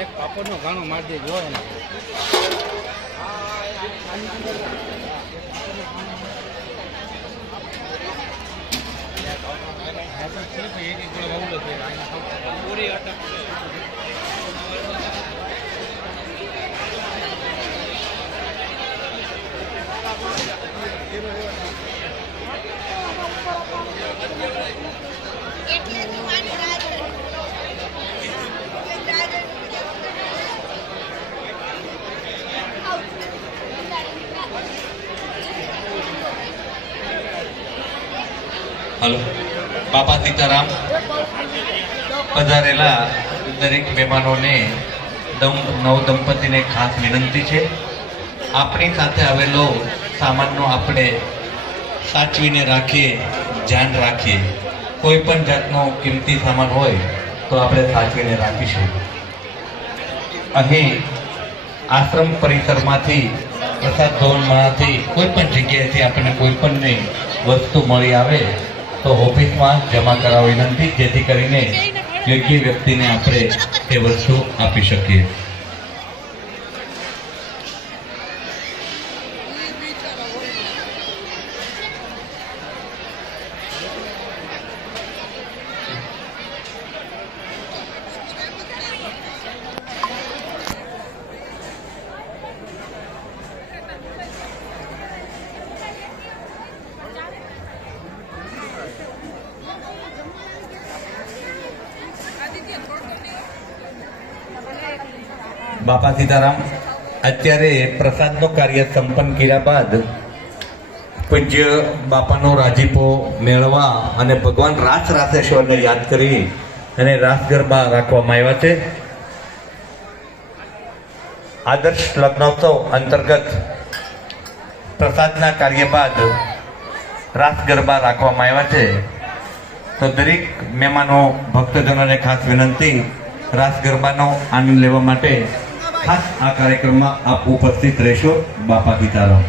એક પાપડનો ઘાણો મારી દેજો એને. એટલે તમારી રાહ હલો. બાપા સીતારામ, પધારેલા દરેક મહેમાનોને દમ, નવ દંપતીને ખાસ વિનંતી છે. આપણી સાથે આવેલો સામાનનો આપણે સાચવીને રાખીએ, ધ્યાન રાખીએ. કોઈ પણ જાતનો કિંમતી સામાન હોય તો આપણે સાચવીને રાખીશું. અહીં આશ્રમ પરિસરમાંથી, પ્રસાદ ભવનમાંથી કોઈ પણ જગ્યાએથી આપણને કોઈ પણ વસ્તુ મળી આવે તો ઓફિસમાં જમા કરાવવા વિનંતી જેથી કરીને યોગ્ય વ્યક્તિને આપણે તે વસ્તુ આપી શકીએ. બાપા સીતારામ, અત્યારે પ્રસાદનો કાર્ય સંપન્ન કર્યા બાદ પૂજ્ય બાપાનો રાજીપો મેળવા અને ભગવાન રાસ રાસેશ્વરને યાદ કરી અને રાસ ગરબા રાખવામાં આવ્યા છે. આદર્શ લગ્નોત્સવ અંતર્ગત પ્રસાદના કાર્ય બાદ રાસ ગરબા રાખવામાં આવ્યા છે. તો દરેક મહેમાનો, ભક્તજનોને ખાસ વિનંતી રાસ ગરબાનો આનંદ લેવા માટે ખાસ આ કાર્યક્રમમાં આપ ઉપસ્થિત રહેશો બાપા સીતારામ